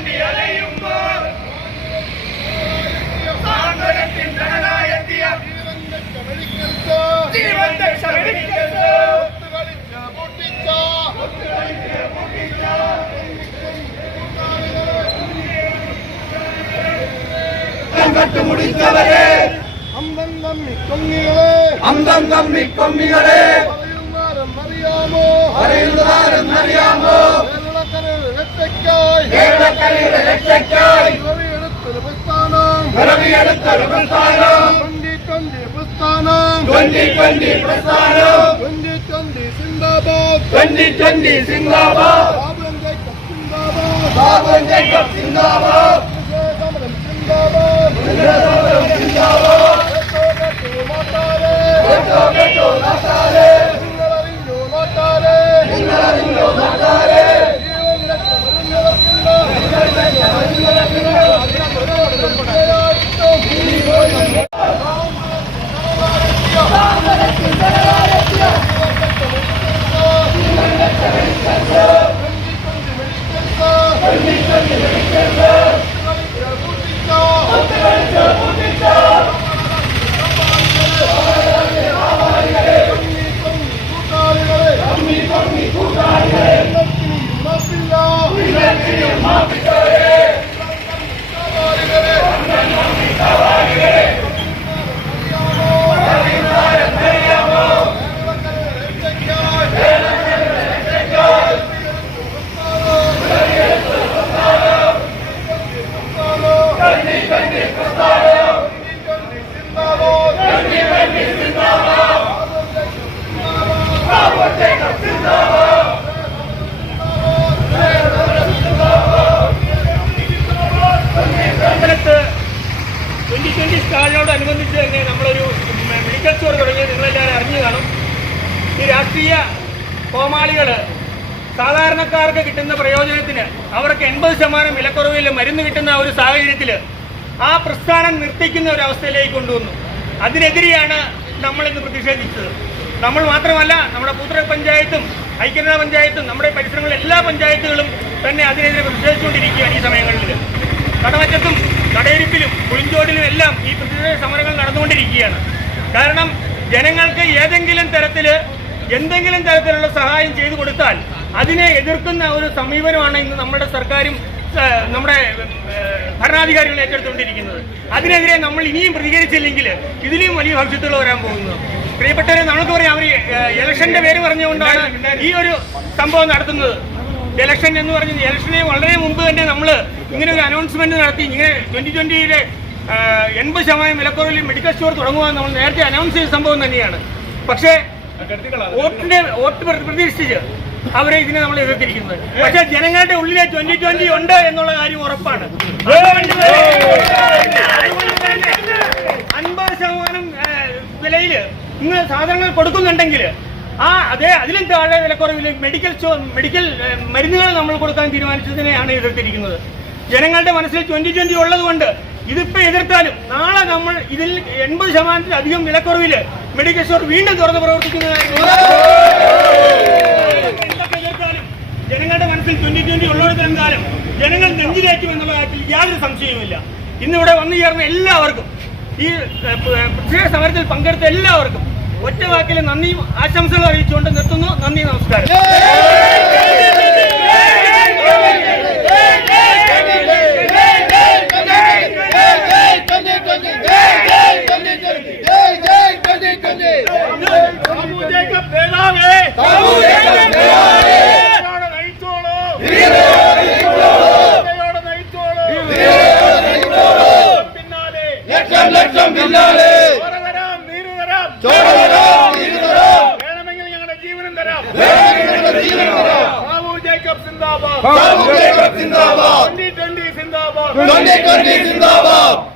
വേണ്ടി അലയുമ്പോൾ സാന്ത്വനത്തിൻ ധനനായെത്തിയ ജീവൻ രക്ഷമെടുക്കരുത്. കട്ടുമുടിച്ചവരെ അന്തം തമ്മി കൊമ്മികളെ അറിയുന്നതാരെന്നറിയാമോ? കേരളക്കരയുടെ രക്ഷയ്ക്കായി പിറവിയെടുത്തൊരു പ്രസ്ഥാനം 2020 പ്രസ്ഥാനം 2020 സിന്ദാബാദ് ബാബു ജേക്കബ് സിന്ദാബാദ് സ്റ്റാളിനോടനുബന്ധിച്ച് തന്നെ നമ്മളൊരു മെഡിക്കൽ സ്റ്റോർ തുടങ്ങിയത് നിങ്ങളെല്ലാവരും അറിഞ്ഞു കാണും. ഈ രാഷ്ട്രീയ കോമാളികൾ സാധാരണക്കാർക്ക് കിട്ടുന്ന പ്രയോജനത്തിന് അവർക്ക് 80% വിലക്കുറവിൽ മരുന്ന് കിട്ടുന്ന ഒരു സാഹചര്യത്തിൽ ആ പ്രസ്ഥാനം നിർത്തിക്കുന്ന ഒരു അവസ്ഥയിലേക്ക് കൊണ്ടുവന്നു. അതിനെതിരെയാണ് നമ്മളിന്ന് പ്രതിഷേധിച്ചത്. നമ്മൾ മാത്രമല്ല, നമ്മുടെ പൂത്തറ പഞ്ചായത്തും ഐക്യനാഥ പഞ്ചായത്തും നമ്മുടെ പരിസരങ്ങളിലെ എല്ലാ പഞ്ചായത്തുകളും തന്നെ അതിനെതിരെ പ്രതിഷേധിച്ചുകൊണ്ടിരിക്കുകയാണ്. ഈ സമയങ്ങളിൽ കടമറ്റത്തും കടയിരിപ്പിലും പുളിഞ്ചോടിലും എല്ലാം ഈ പ്രതിഷേധ സമരങ്ങൾ നടന്നുകൊണ്ടിരിക്കുകയാണ്. കാരണം ജനങ്ങൾക്ക് എന്തെങ്കിലും തരത്തിലുള്ള സഹായം ചെയ്തു കൊടുത്താൽ അതിനെ എതിർക്കുന്ന ഒരു സമീപനമാണ് ഇന്ന് നമ്മുടെ സർക്കാരും നമ്മുടെ ഭരണാധികാരികൾ ഏറ്റെടുത്തുകൊണ്ടിരിക്കുന്നത്. അതിനെതിരെ നമ്മൾ ഇനിയും പ്രതികരിച്ചില്ലെങ്കിൽ ഇതിലും വലിയ ഭവിഷ്യത്തുകൾ വരാൻ പോകുന്നത്. പ്രിയപ്പെട്ടവരെ, നമുക്ക് പറയാം, അവർ ഇലക്ഷന്റെ പേര് പറഞ്ഞുകൊണ്ടാണ് ഈ ഒരു സംഭവം നടത്തുന്നത്. ഇലക്ഷൻ എന്ന് പറഞ്ഞത് ഇലക്ഷന് വളരെ മുമ്പ് തന്നെ നമ്മൾ ഇങ്ങനെ ഒരു അനൗൺസ്മെന്റ് നടത്തി. ഇങ്ങനെ 2020 80% വിലക്കുറവിൽ മെഡിക്കൽ സ്റ്റോർ തുടങ്ങുവാൻ നമ്മൾ നേരത്തെ അനൗൺസ് ചെയ്ത സംഭവം തന്നെയാണ്. പക്ഷേ വോട്ട് പ്രതീക്ഷിച്ച് അവരെ ഇതിനെ നമ്മൾ എതിർത്തിരിക്കുന്നത്. പക്ഷേ ജനങ്ങളുടെ ഉള്ളിലെ 2020 ഉണ്ട് എന്നുള്ള കാര്യം ഉറപ്പാണ്. 50% വിലയിൽ ഇന്ന് സാധനങ്ങൾ കൊടുക്കുന്നുണ്ടെങ്കിൽ അതിലും താഴെ വിലക്കുറവിൽ മെഡിക്കൽ മരുന്നുകൾ നമ്മൾ കൊടുക്കാൻ തീരുമാനിച്ചതിനെയാണ് എതിർത്തിരിക്കുന്നത്. ജനങ്ങളുടെ മനസ്സിൽ 2020 ഉള്ളതുകൊണ്ട് ഇതിപ്പോ എതിർത്താലും നാളെ നമ്മൾ ഇതിൽ 80%-ലധികം വിലക്കുറവിൽ മെഡിക്കൽ സ്റ്റോർ വീണ്ടും തുറന്ന് പ്രവർത്തിക്കുന്നതായിരിക്കും. എന്തൊക്കെ എതിർത്താലും ജനങ്ങളുടെ മനസ്സിൽ 2020 ഉള്ളിടത്തോളം കാലം ജനങ്ങൾ നെഞ്ചിലേക്കും എന്നുള്ള കാര്യത്തിൽ യാതൊരു സംശയവുമില്ല. ഇന്നിവിടെ വന്നു ചേർന്ന എല്ലാവർക്കും, ഈ പ്രത്യേക സമരത്തിൽ പങ്കെടുത്ത എല്ലാവർക്കും ഒറ്റ വാക്കിൽ നന്ദിയും ആശംസകൾ അറിയിച്ചുകൊണ്ട് നിർത്തുന്നു. നന്ദി, നമസ്കാരം. വേണമെങ്കിൽ ഞങ്ങളുടെ ജീവനം തരാം. ബാബു ജേക്കബ് സിന്ദാബാദ്. 2020 സിന്ദാബാദ്.